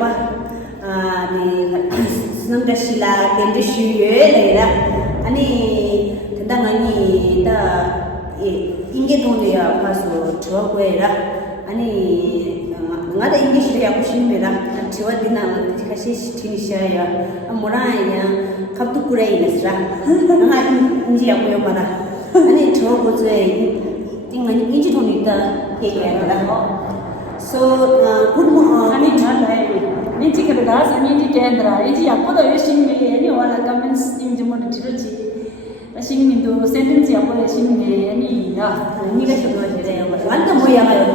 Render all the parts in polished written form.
ba ni snang da sila den de shu ye le ra ani tanda ngani da inge thone ya paso chwa ko ra ani ngada english ya kushin me ra chwa dina ka shi thini sha ya amora ya kaptu kurai nesra nga inji ya ko yo mara ani chwa ko je ingani inji thone da ke ya ra so good morning ani nalai ni chikada das ani ni tendra iji apoda yeshin me ani wala comments inji mo tirochi ashin ni do sentence apoda yeshin me ani ya ni ga shodo jere ya wanda mo ya ga yo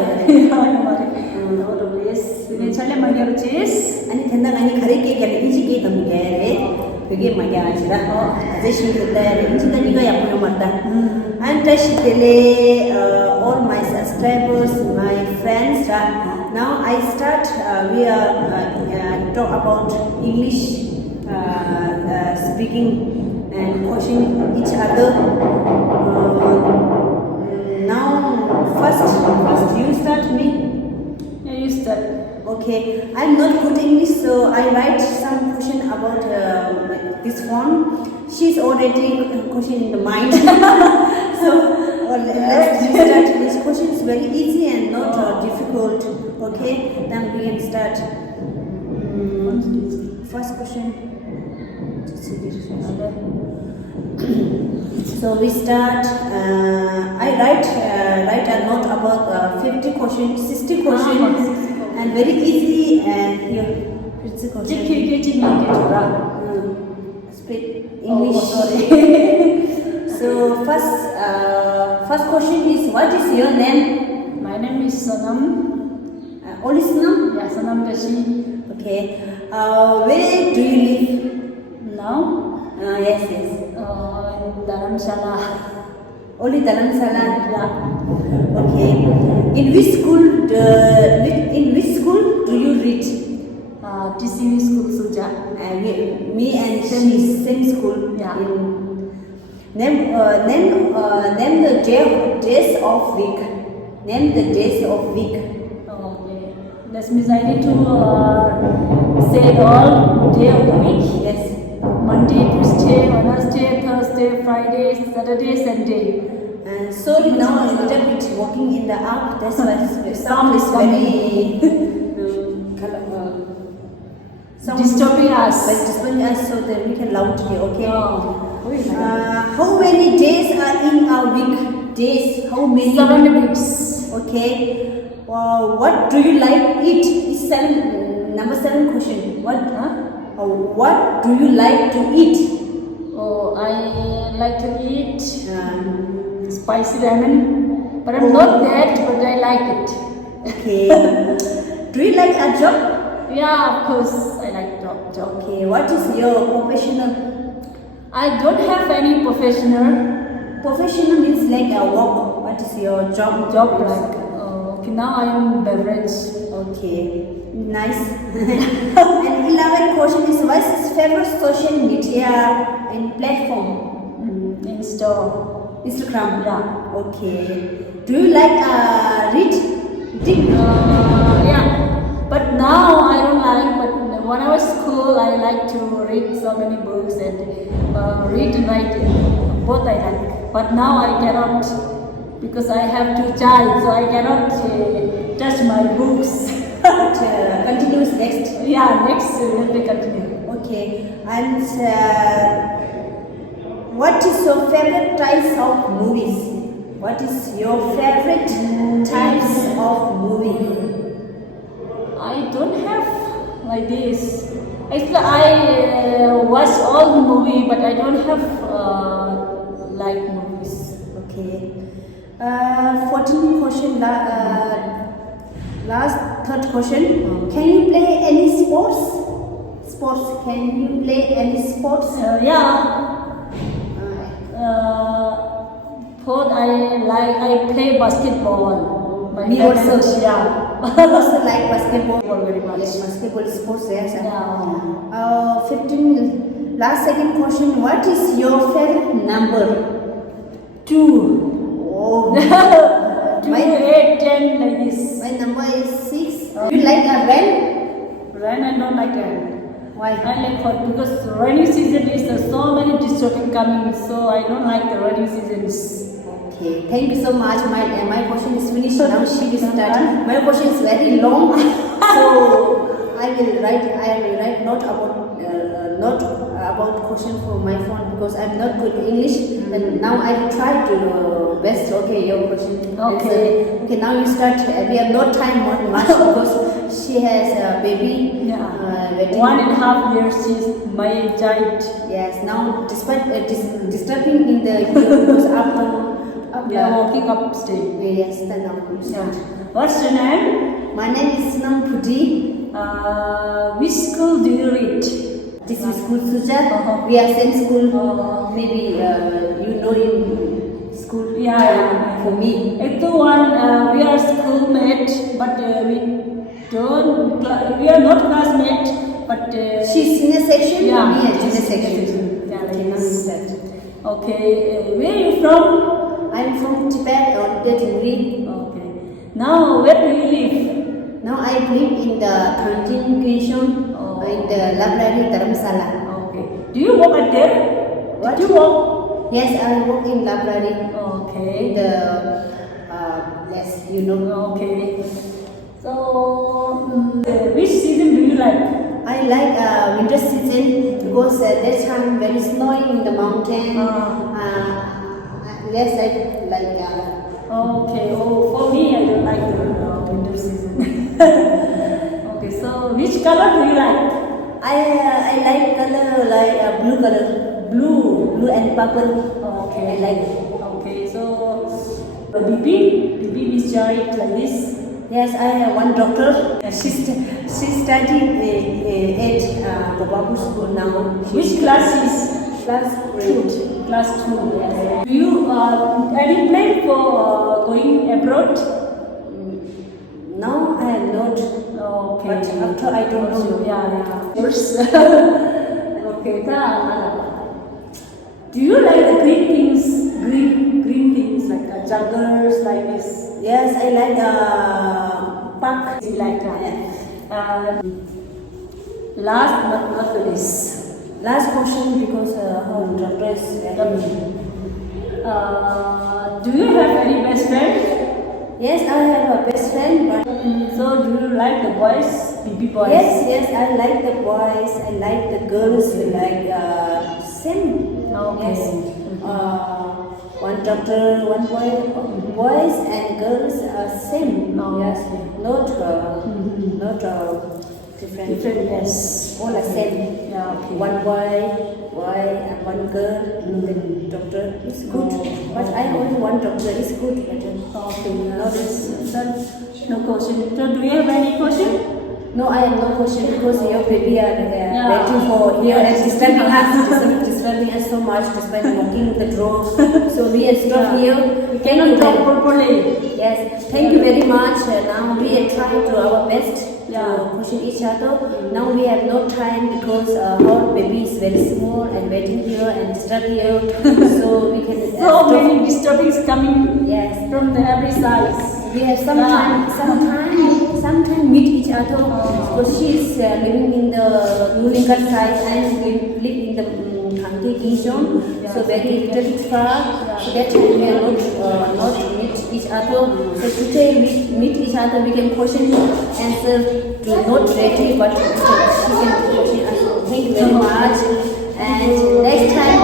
mare odo yes ni chale manya ruchis ani thanda ngani khare ke ke inji ke dam ke re bege maya ajira ajeshi da inji da ni ga ya ko mata and touch all my subscribers, my friends. Now I start. We are talk about English speaking and coaching each other. Now first you start me. Yeah, you start. Okay, I'm not good English, so I write some question about this one. She's already question in the mind. So let's start. This question is very easy and not difficult. Okay, then we can start. First question. So we start. I write a note about 50 questions, 60 questions, and very easy. And here, 50 questions. Speak English. So first question is, what is your name? My name is Sonam. Only Sonam? Yeah, Sonam Tashi. Okay. Where do you live? Now? Yes. Dharamshala. Only Dharamshala. Yeah. Okay. In which school do you read? TCV school, Suja. Me and she same school. Yeah. Name the days of week. Name the days of week. Okay. That means I need to say all day of the week. Yes. Monday, Tuesday, Wednesday, Thursday, Friday, Saturday, Sunday. So now a little bit walking in the arc. That's why sound is very disturbing us. Disturbing us, so that we can loudly. Okay. Oh. How many days are in a week? Days. How many? 7 weeks. Okay. What do you like eat? Is number 7 question. What do you like to eat? Oh, I like to eat spicy ramen, but I'm not that, but I like it. Okay. Do you like a job? Yeah, of course, I like job. Okay. What is your professional? I don't have any professional. Professional means like a work. What is your job? Job like. Okay, now I am beverage. Okay. Nice. And 11 question is, what is favorite social media and platform? Instagram. Yeah. Okay. Do you like read? Yeah. But now I don't like. But when I was school, I like to read so many books and read and write. Both I like. But now I cannot because I have 2 child, so I cannot touch my books. Continues next. Yeah, next will be continue. Okay. And what is your favorite types of movies? What is your favorite types of movie? I don't have like this. Actually, I watch all the movie, but I don't have like movies. Okay. 14 question. Last third question. Can you play any sports? Can you play any sports? Yeah. I play basketball. Me also. Yeah. I also like basketball very much. Yes, basketball sports. Yes. Yeah. 15. Last second question. What is your favorite number? 2. Oh. 2, 8, 10 like this. My number is 6. You like a rain? Rain I don't like rain. Why? I like hot because rainy season is so many disturbing coming, so I don't like the rainy seasons. Okay, thank you so much. My question is finished. Now she will start. My question is very long, so I will write not about question for my phone because I'm not good English. And now I will try to best. Okay, your question. Okay. Okay, now you start. We have no time much because she has a baby. Waiting. 1.5 years she's my child. Yes. Now, despite disturbing in the because after. Walking upstairs. Yes, then now. Yeah. What's your name? My name is Sonbhuti. Which school do you read? This is school Suja. We are same school. Maybe you know in school. Yeah. For me. Itu one we are schoolmate, but we are not classmate. But She's senior section. Yeah, Me at junior section. Yeah, Okay, now you start. Okay, where are you from? I'm from Tibet or Tibetanvlogger. Okay. Now, where do you live? Now I live in the congregation in the library Dharamsala. Okay. Do you work at there? What? Did you work? Yes, I work in library. Okay. Yes, you know. Okay. So, which season do you like? I like winter season because that time very snowing in the mountain. Yes, I like. Okay. Oh, for me, I don't like the winter season. Okay. So, which color do you like? I like color like blue color, blue and purple. Okay. I like. Okay. So, Bibi is child like this. Yes, I have one daughter. She's studying at Bababu school now. Which class is? Class grade. Class 2. Yes. Do you any plan for going abroad? Now I am not. Okay. But after I don't know. Yeah. First. Okay. Do you like the green things? Green things like jungles like this. Yes, I like park. You like that? Last but not the least. Last question because her dress. Do you have any best friend? Yes, I have a best friend. But So do you like the boys, baby boys? yes, I like the boys. I like the girls. Like same. Okay. Yes. One daughter, one boy. Boys and girls are same. Yes. Not different. Yes. All are same. Yeah. Okay. One boy and one girl. The doctor is good. But I only one doctor is good. Okay. No, no question. So do you have any question? No, I have no question because your baby are waiting for here and disturbing us so much despite walking the road. So we are stop here. We cannot talk properly. Yes, thank you very much. Now we are trying to our best to question each other. Now we have no time because our baby is very small and waiting here and disturb here. So we can So many disturbance coming yes from the every side. We have sometime meet each other. Because she is living in the Nulingar side and live in the congregation. So very little far. So that time we are not meet each other. So today we meet each other. We can question answer to not ready, but she can question us. Thank you very much. And next time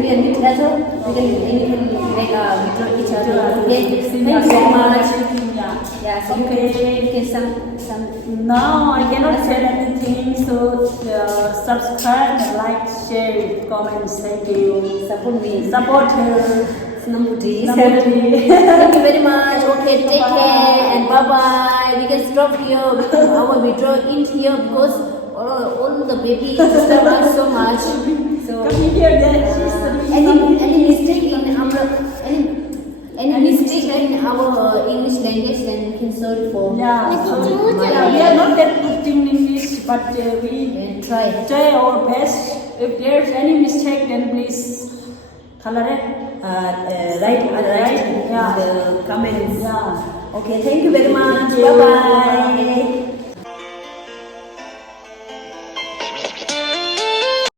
we are meet each other. We can withdraw each other. Okay. Thank you so much. Yes. Okay. You can some. Now I cannot say anything. So subscribe, like, share, comments. Thank you. Support me. Support her. Sonbhuti. Sonbhuti. Thank you very much. Okay, take care and bye bye. We can stop here because our withdraw in here because all the babies disturb us so much. So Come here, she's any mistake in our any mistake in our English language, then we can search for. we are not that good in English, but we try our best. If there's any mistake, then please color it. Write Yeah. in the comments. Yeah. Okay, thank you very much. Thank you. Bye bye.